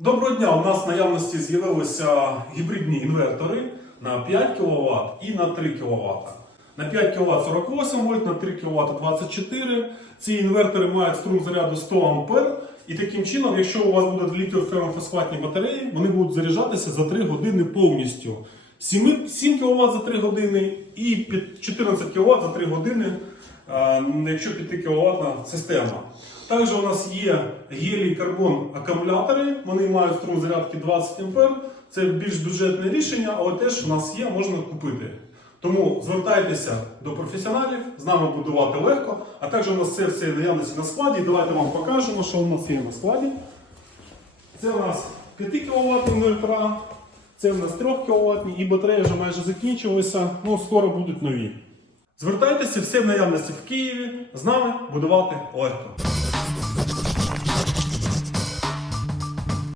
Доброго дня! У нас в наявності з'явилися гібридні інвертори на 5 кВт і на 3 кВт. На 5 кВт 48 вольт, на 3 кВт 24. Ці інвертори мають струм заряду 100 А. І таким чином, якщо у вас будуть літіоферрофосфатні батареї, вони будуть заряджатися за 3 години повністю. 7, 7 кВт за 3 години і 14 кВт за 3 години, е, якщо 5 кВт система. Також у нас є гелій карбон акумулятори, вони мають струм зарядки 20 А. Це більш бюджетне рішення, але теж у нас є, можна купити. Тому звертайтеся до професіоналів, з нами будувати легко. А також у нас це все наявності на складі. Давайте вам покажемо, що у нас є на складі. Це у нас 5 кВт інвертора, це у нас 3 кВт і батареї вже майже закінчилися. Ну, скоро будуть нові. Звертайтеся все в наявності в Києві. З нами будувати легко.